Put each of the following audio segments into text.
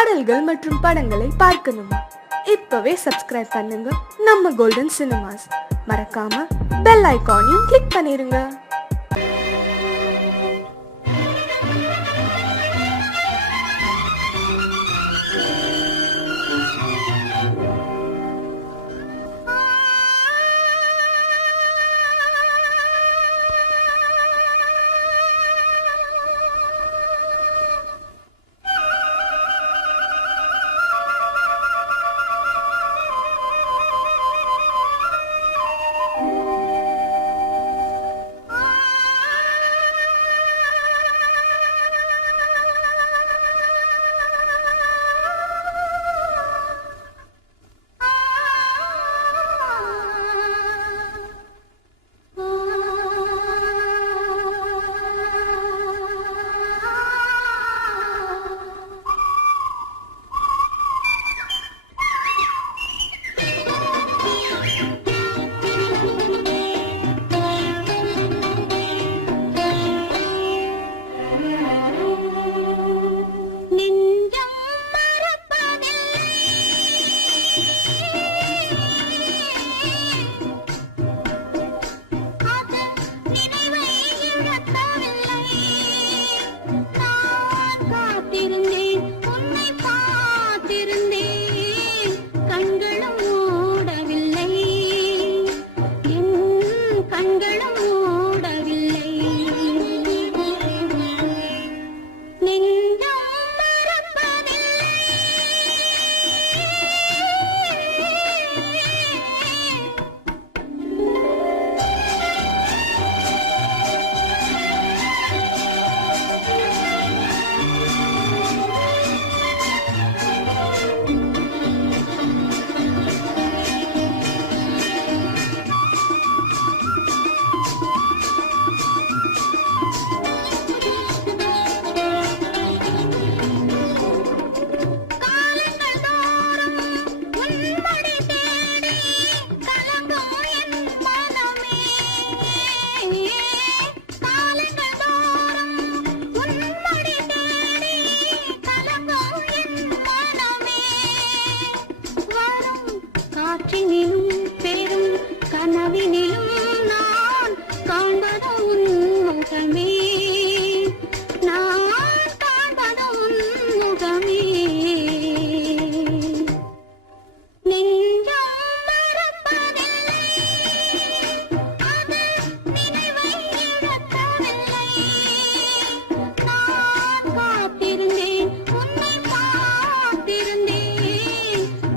பாடல்கள் மற்றும் படங்களை பார்க்கணுமா? இப்பவே சப்ஸ்கிரைப் பண்ணுங்க நம்ம கோல்டன் சினிமாஸ். மறக்காம பெல் ஐகானையும் கிளிக் பண்ணிருங்க.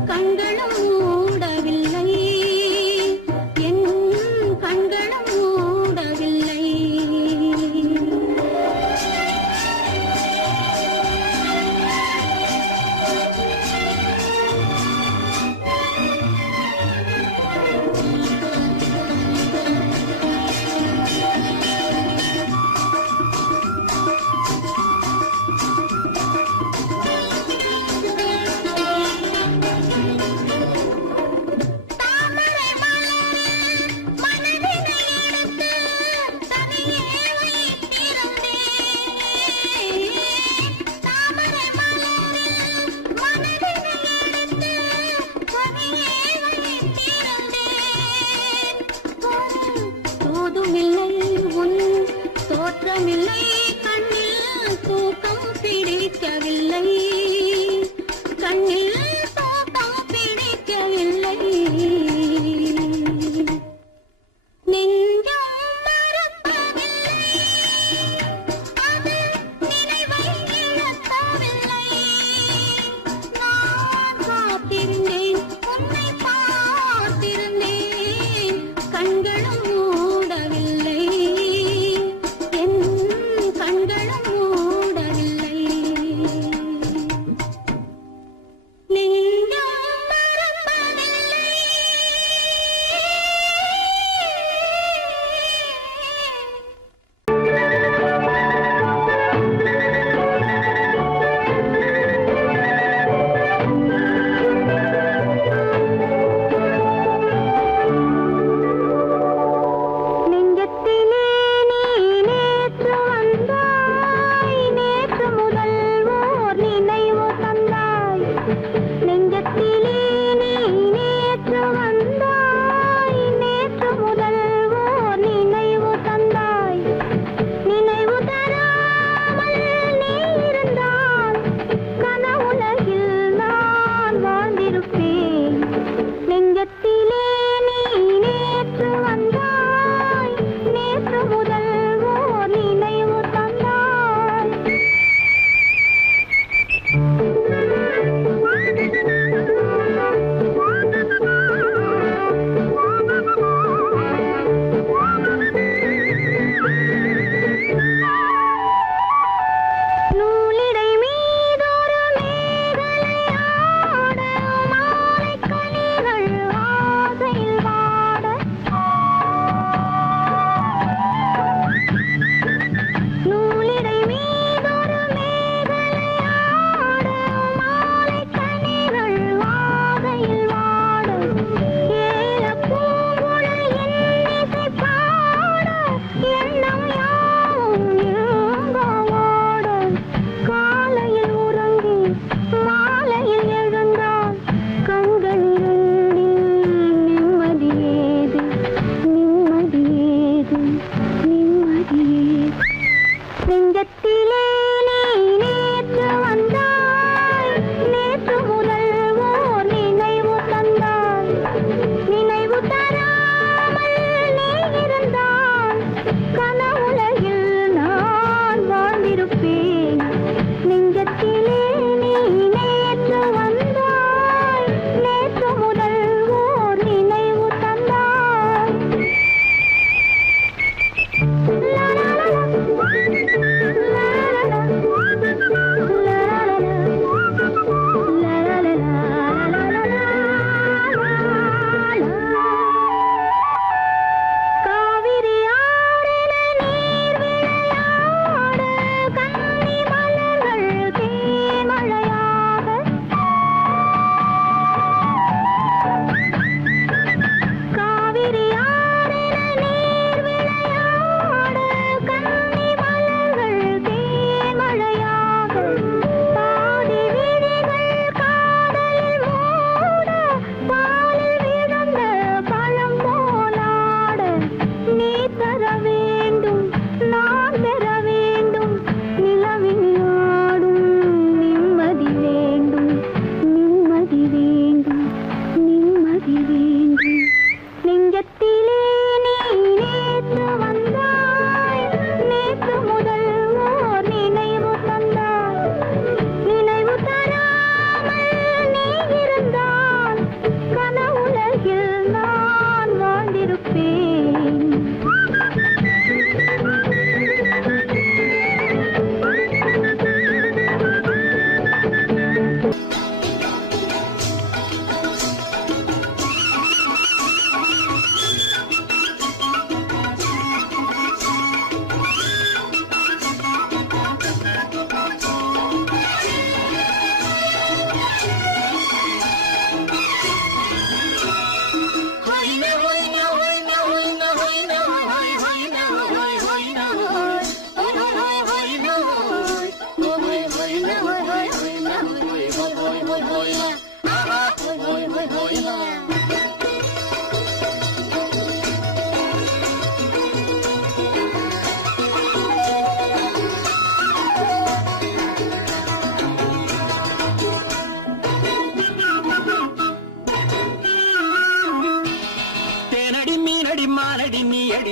கண்களும் மூடவில்லை.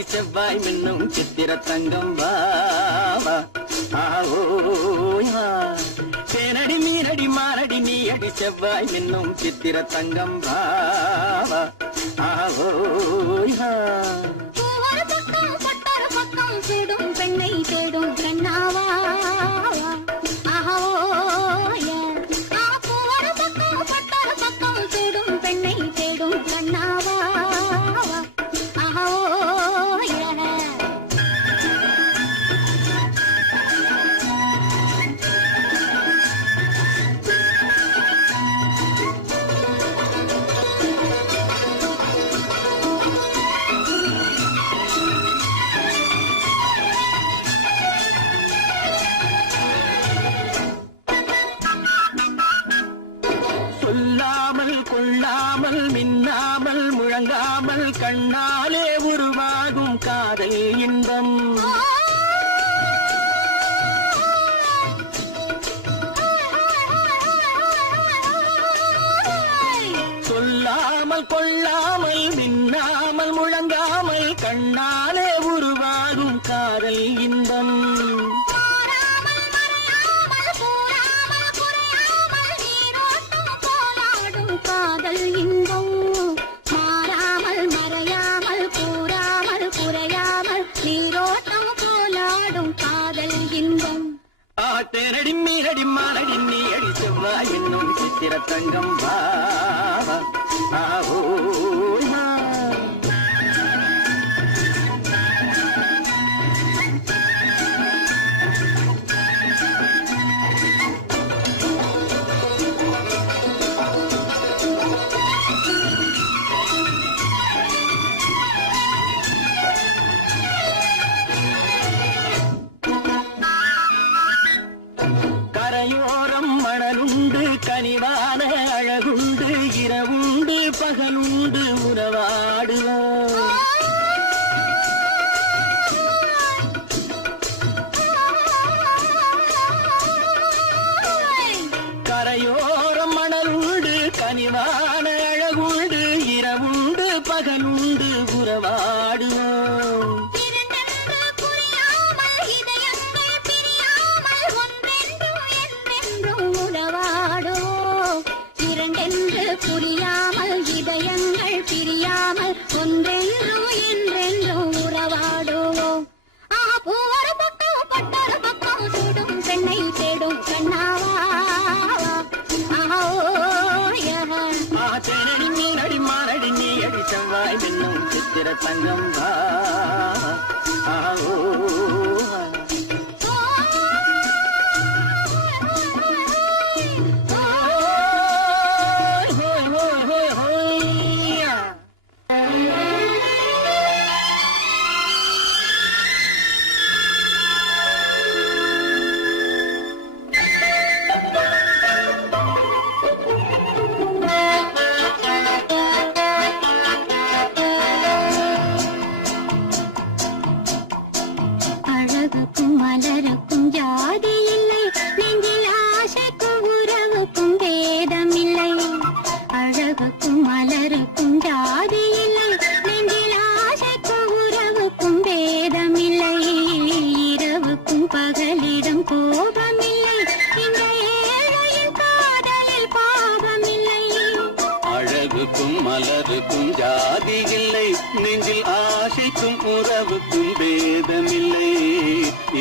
செவ்வாய் மின்னும் சித்திர தங்கம் வாவா ஆவோயா தேனடி மீனடி மானடி நீ அடி செவ்வாய் மின்னும் சித்திர தங்கம் வாவா ஆவோயா தேடும் பெண்ணை தேடும் கண்ணாவா பக்கம் தேடும் பெண்ணை தேடும் கண்ணாவா கொள்ளாமல் மின்னாமல் முழங்காமல் கண்ணாலே உருவாகும் காதல் இன்பம் சொல்லாமல் கொள்ளாமல் மின்னாமல் முழங்காமல் கண்ணாலே உருவாகும் காதல் இன்பம் காதல் இன்பம் மாறாமல் மறையாமல் கூறாமல் குறையாமல் நீரோட்டம் போலாடும் காதல் இன்பம் தேனடி மீனடி மானடி நீ அடி செவ்வாய் என்னும் சித்திர தங்கம் வாவா ஆவோயா கரையோரம் மணலுண்டு கனிவான அழகுண்டு இரவுண்டு பகலுண்டு உறவாடுவோம் கரையோரம் மணலுண்டு கனிவான அழகுண்டு இரவுண்டு பகலுண்டு உறவாடுவோம் புரியாமல் இதயங்கள் பிரியாமல் ஒன்றென்றும் என்றென்றும் உறவாடுவோம் பூவரு பக்கம் பட்டரு பக்கம் சூடும் பெண்ணை தேடும் கண்ணாவா தேனடி மீனடி மானடி நீ அடி செவ்வாய் மின்னும் சித்திர தங்கம் ஆவோ அழகுக்கும் மலருக்கும் ஜாதி இல்லை நெஞ்சில் ஆசைக்கும் உறவுக்கும் பேதம் இல்லை அழகுக்கும் மலருக்கும் ஜாதி இல்லை நெஞ்சில் ஆசைக்கும் உறவுக்கும் பேதம் இல்லை இரவுக்கும் பகலிடம் கோபம் இல்லை இந்த ஏழையின் காதலில் பாவம் இல்லை அழகுக்கும் மலருக்கும் ஜாதி இல்லை நெஞ்சில் ஆசைக்கும் உறவுக்கும் பேதமில்லை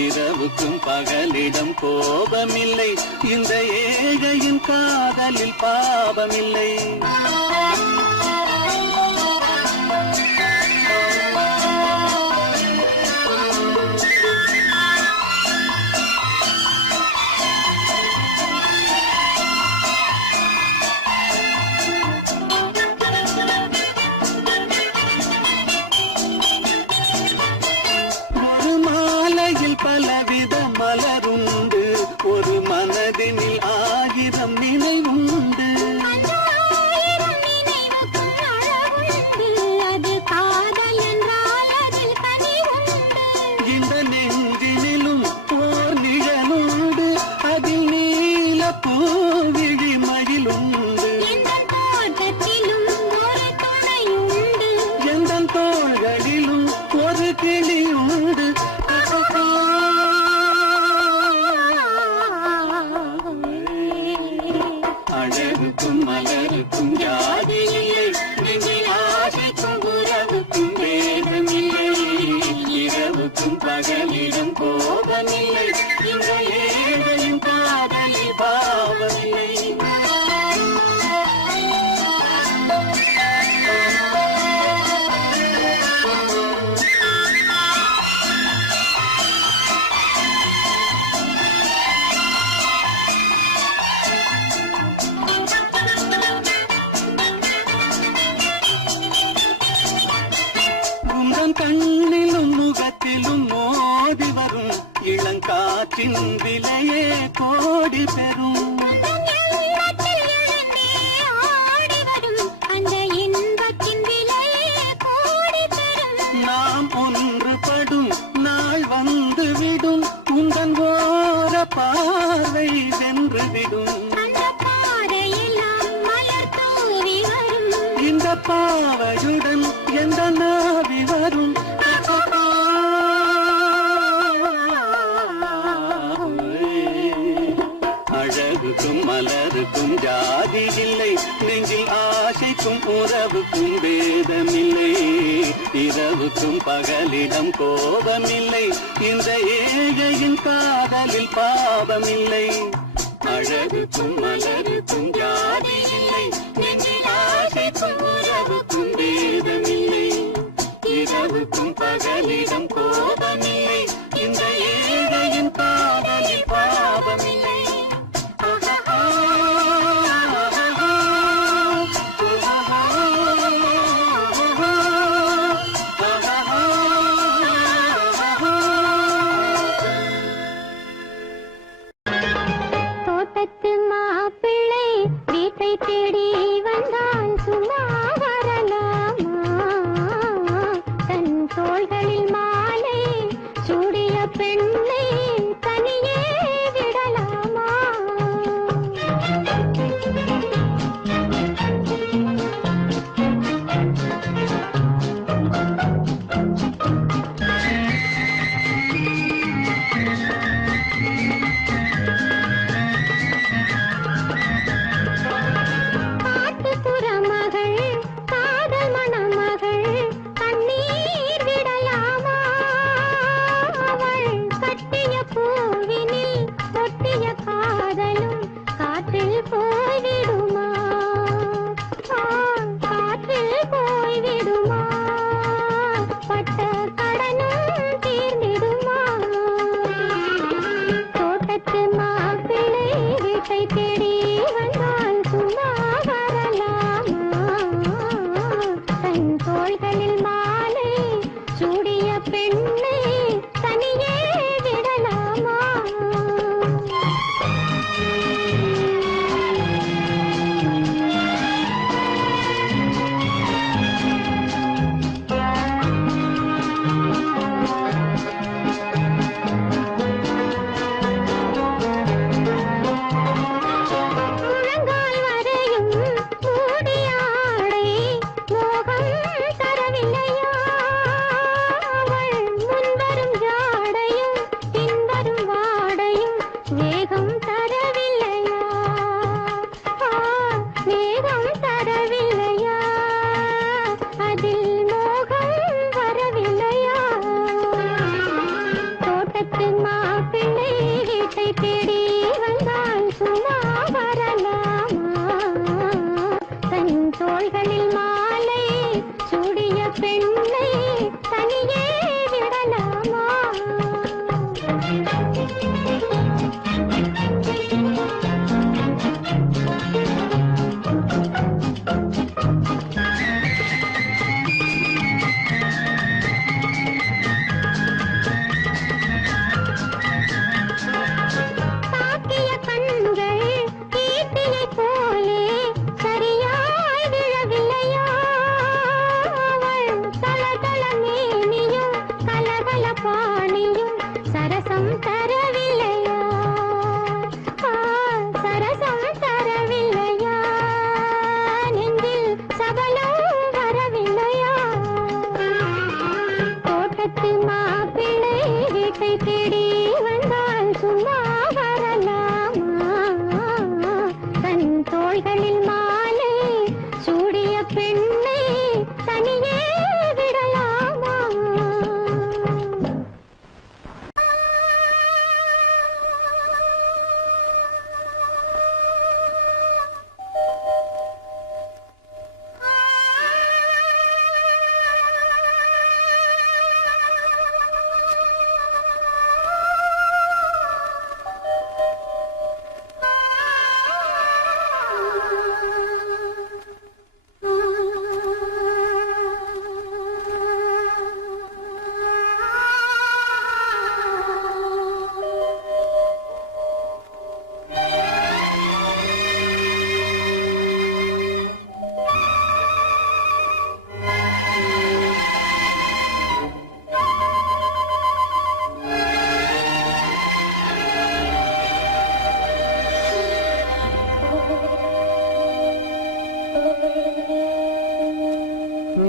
இரவுக்கும் பகலிடம் கோபமில்லை இந்த ஏழையின் காதலில் பாவமில்லை பலவித மலருண்டு ஒரு மனதினில் ஆயிரம் நினைவுண்டு அது காதல் என்றால் அதில் கனிவுண்டு இந்த நெஞ்சினிலும் ஓர் நிழலுண்டு அதில் நீல பூவிழி மயிலுண்டு எந்த தோட்டத்திலும் ஒரு துணையுண்டு எந்த தோள்களிலும் ஒரு அழகுக்கும் மலருக்கும் ஜாதி இல்லை நெஞ்சில் ஆசைக்கும் உறவுக்கும் வேதமில்லை இரவுக்கும் பகலிடம் கோபமில்லை இந்த ஏழையும் காதலில் பாவமில்லை கண்ணிலும் முகத்திலும் மோதி வரும் இளங்காற்றின் விலையே கோடி பெறும் அந்த இன்பத்தின் விலையே கோடி பெறும் நாம் ஒன்றுபடும் நாள் வந்துவிடும் உங்கள் ஓர பார்வை வென்றுவிடும் அந்த பாறையெல்லாம் மலர் தூவி வரும் இந்த பாவையுடன் எந்த நாவி வரும் அழகுக்கும் மலருக்கும் ஜாதி இல்லை நெஞ்சில் ஆசைக்கும் உறவுக்கும் வேதமில்லை இரவுக்கும் பகலிடம் கோபமில்லை இந்த ஏழையின் காதலில் பாவமில்லை அழகுக்கும் மலருக்கும் ஜாதி இல்லை நெஞ்சில் ஆசைக்கும் உறவுக்கும் வேதமில்லை இரவுக்கும் பகலிடம் கோபமில்லை இந்த ஏழையின் காதலில் பாவமில்லை தோட்டத்து மாப்பிள்ளை கைகளில் மாலை சூடிய பெண்ணை தனியே விடலாமா?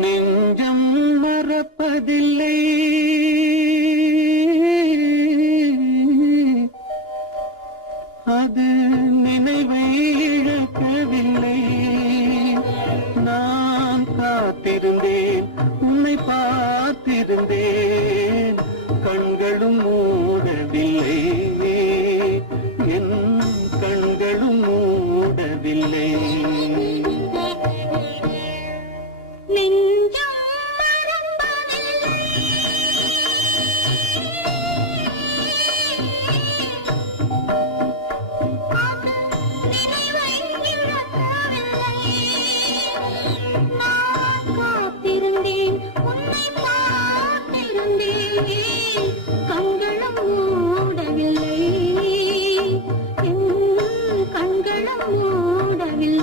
நெஞ்சம் மறப்பதில்லை, அது நினைவை இழக்கவில்லை. நான் காத்திருந்தேன், உன்னை பார்த்திருந்தேன், கண்களும் மூடவில்லை, என் கண்களும் மூடவில்லை. நெஞ்சம் மறப்பதில்லை, அது நினைவை இழக்கவில்லை. நான் காத்திருந்தேன், உன்னை பார்த்திருந்தேன், கண்களும் மூடவில்லை, என் கண்களும் மூடவில்லை.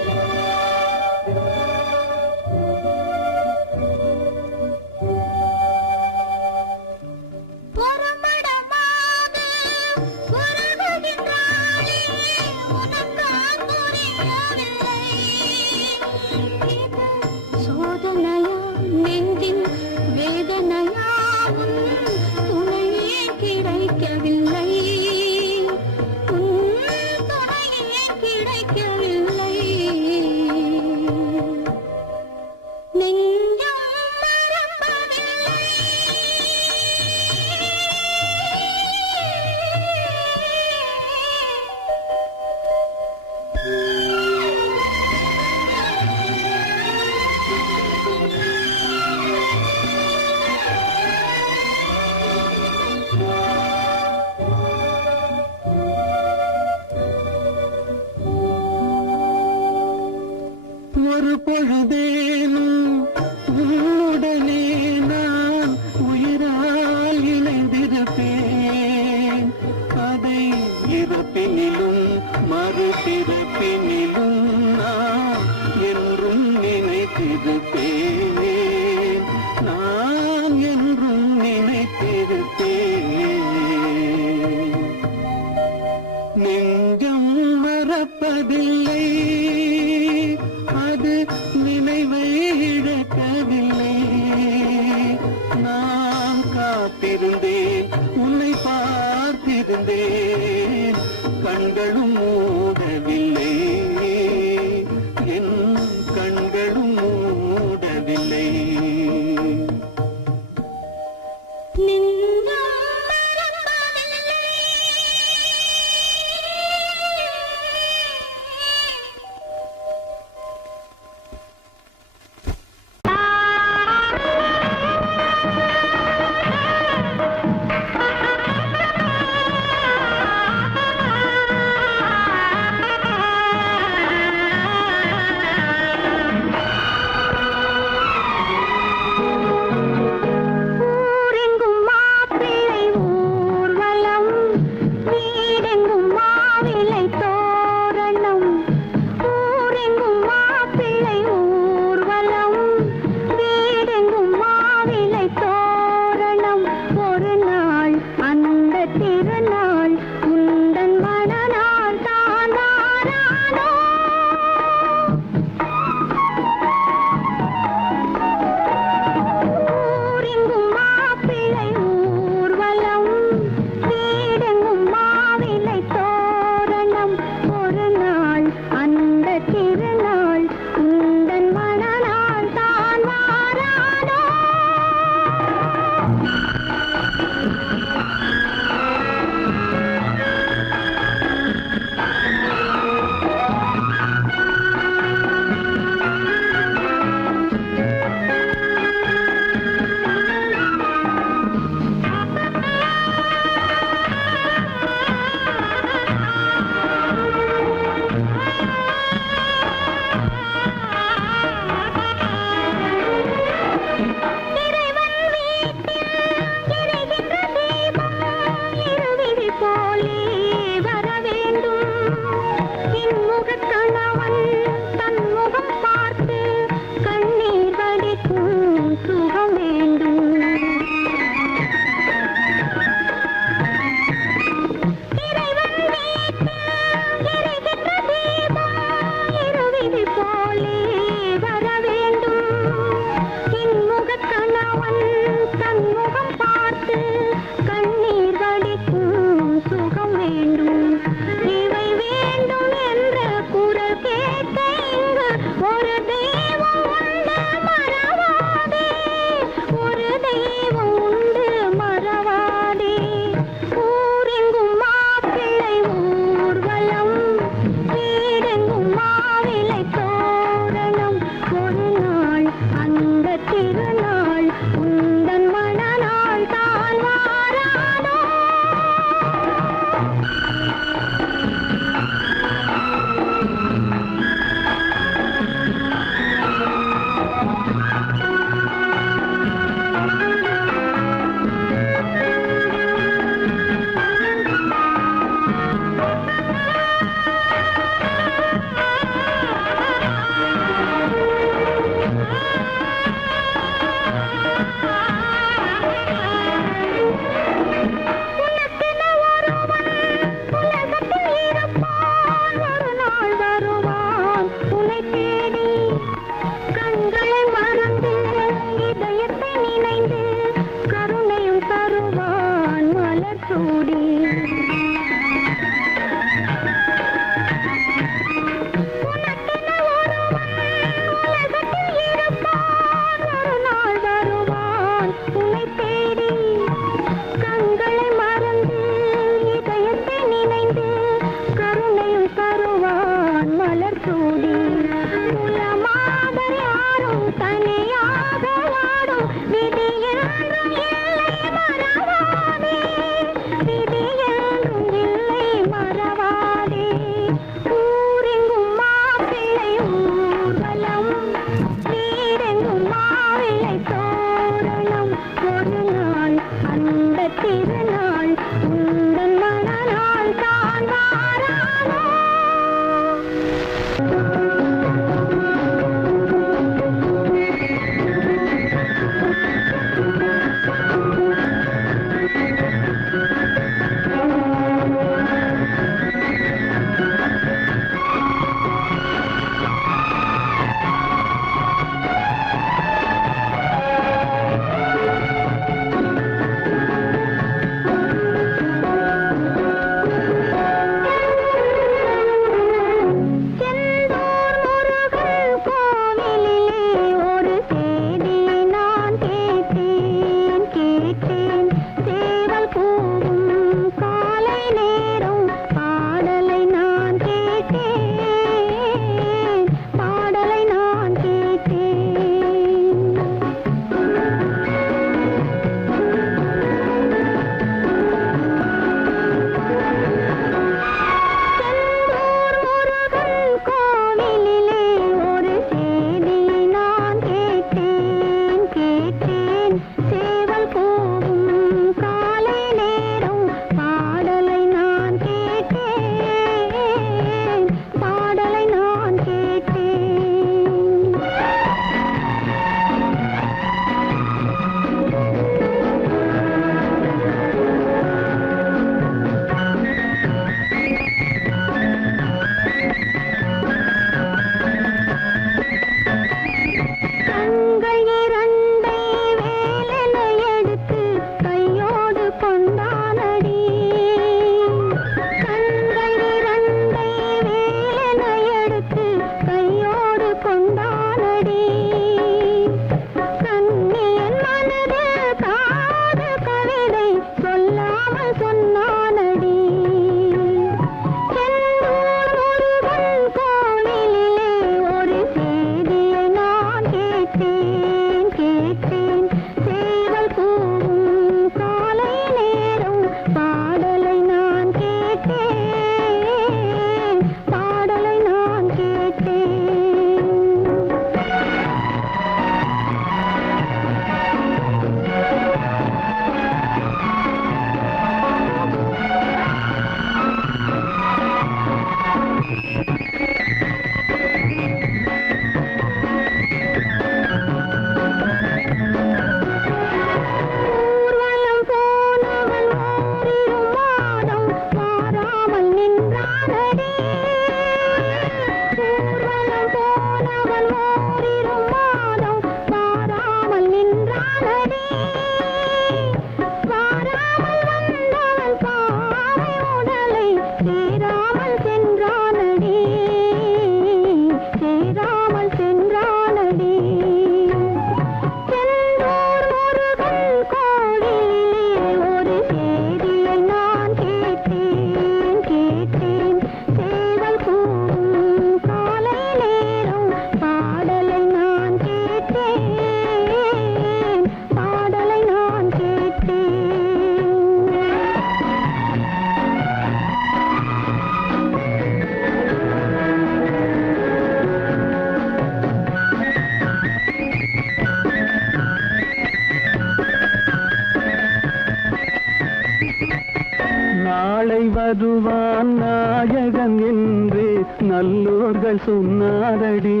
நாளை வருவான் நாயகன் என்று நல்லோர்கள் சொன்னாரடி.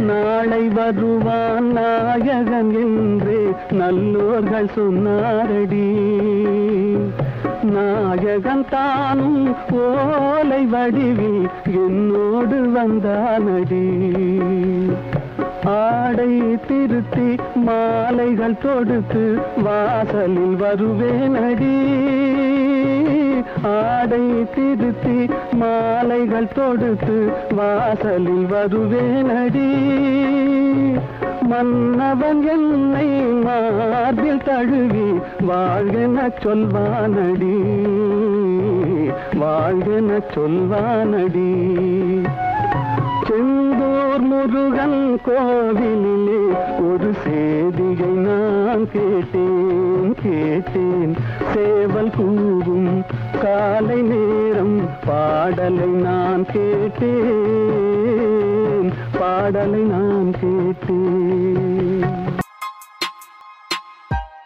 நாளை வருவான் நாயகன் என்று நல்லோர்கள் சொன்னாரடி. நாயகன் தானும் ஓலை வடிவில் என்னோடு வந்தானடி. ஆடை திருத்தி மாலைகள் தொடுத்து வாசலில் வருவேனடி. ஆடை திருத்தி மாலைகள் தொடுத்து வாசலில் வருவேனடி. மன்னவன் என்னை மார்பில் தழுவி வாழ்கென சொல்வானடி. வாழ்கென சொல்வானடி. செந்தூர் முருகன் கோவிலிலே ஒரு சேதியை நான் கேட்டேன். சேவல் கூவும் காலை நேரம் பாடலை நான் கேட்டேன். பாடலை நான் கேட்டேன்.